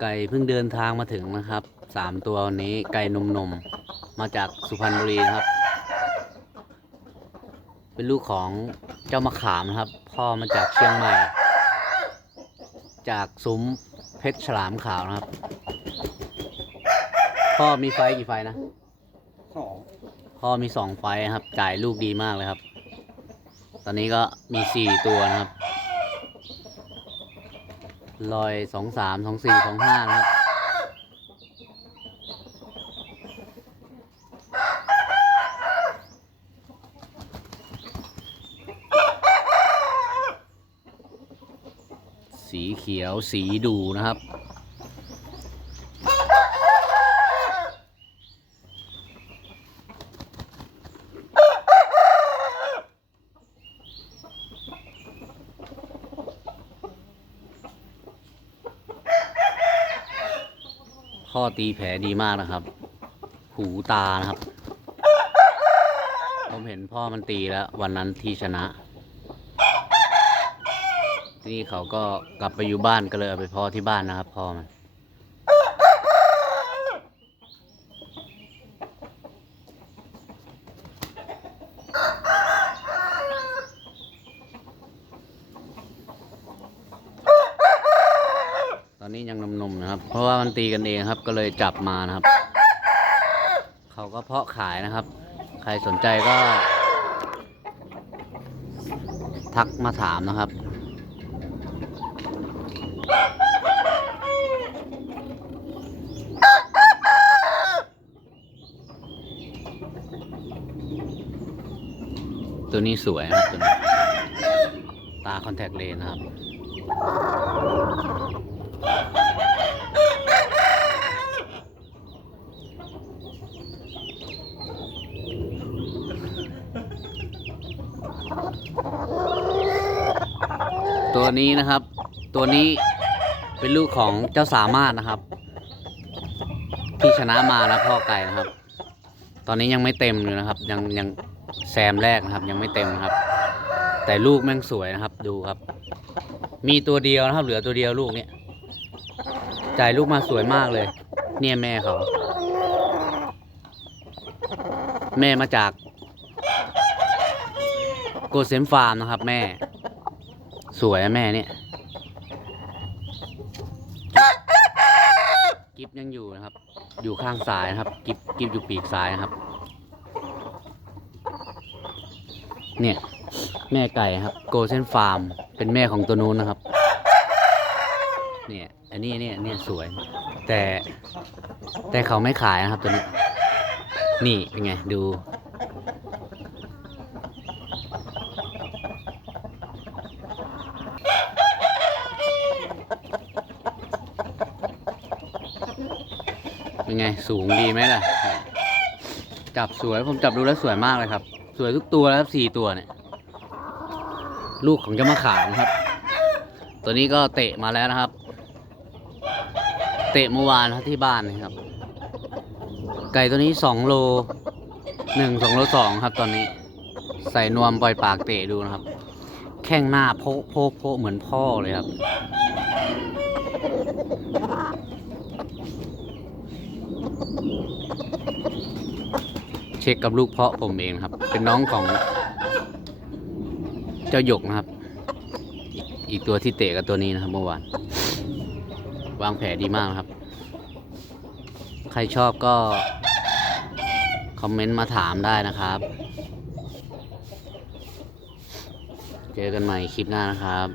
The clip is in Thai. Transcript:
ไก่เพิ่งเดินทางมาถึงนะครับสามตัววันนี้ไก่นมนมๆมาจากสุพรรณบุรีนะครับ เป็นลูกของเจ้ามะขามนะครับ พ่อมาจากเชียงใหม่ จากซุ้มเพชรฉลามขาวนะครับ พ่อมีไฟกี่ไฟนะสองพ่อมีสองไฟนะครับจ่ายลูกดีมากเลยครับ ตอนนี้ก็มีสี่ตัวนะครับ ลอยสองสามสองสี่สองห้านะครับ สีเขียวสีดูนะครับ พ่อตีแผลดีมากนะครับ หูตานะครับ ผมเห็นพ่อมันตีแล้ว วันนั้นที่ชนะ ที่นี่เขาก็กลับไปอยู่บ้านก็เลยเอาไปพ่อที่บ้านนะครับพ่อมัน อนนี้ยังนมๆนะครับ เพราะว่ามันตีกันเองครับ ก็เลยจับมานะครับ เขาก็เพาะขายนะครับ ใครสนใจก็ ทักมาถามนะครับตัวนี้สวยนะครับตัวนี้ตาคอนแทคเลนส์นะครับ ตัวนี้นะครับ ตัวนี้เป็นลูกของเจ้าสามารถนะครับที่ชนะมานะพ่อไก่นะครับ ตอนนี้ยังไม่เต็มเลยนะครับ ยังยังแซมแรกนะครับ ยังไม่เต็มนะครับ แต่ลูกแม่งสวยนะครับ ดูครับ มีตัวเดียวนะครับ เหลือตัวเดียวลูกเนี่ย จ่ายลูกมาสวยมากเลย เนี่ยแม่เขา แม่มาจากโกเซมฟาร์มนะครับ แม่ สวยอะแม่เนี่ยกิฟยังอยู่นะครับ อยู่ข้างซ้ายนะครับ กิฟกิฟอยู่ปีกซ้ายนะครับ เนี่ย แม่ไก่ครับ โกเซนฟาร์ม เป็นแม่ของตัวนู้นนะครับ เนี่ย อันนี้เนี่ยเนี่ยสวย แต่แต่เขาไม่ขายนะครับตัวนี้ นี่เป็นไงดู เป็นไงสูงดีไหมล่ะ จับสวยผมจับดูแล้วสวยมากเลยครับ สวยทุกตัวแล้วครับสี่ตัวเนี่ย ลูกของเจ้ามะขามครับ ตัวนี้ก็เตะมาแล้วนะครับ เตะเมื่อวานครับที่บ้านนะครับ ไก่ตัวนี้สองโลหนึ่งสองโลสองครับ ตอนนี้ ใส่นวมปล่อยปากเตะดูนะครับ แข้งหน้าโพกโพกโพกเหมือนพ่อเลยครับ เช็คกับลูกเพาะผมเองครับ เป็นน้องของ เจ้าหยกนะครับ อีกตัวที่เตะกับตัวนี้นะครับเมื่อวาน วางแผนดีมากครับ ใครชอบก็ คอมเมนต์มาถามได้นะครับ เจอกันใหม่คลิปหน้านะครับ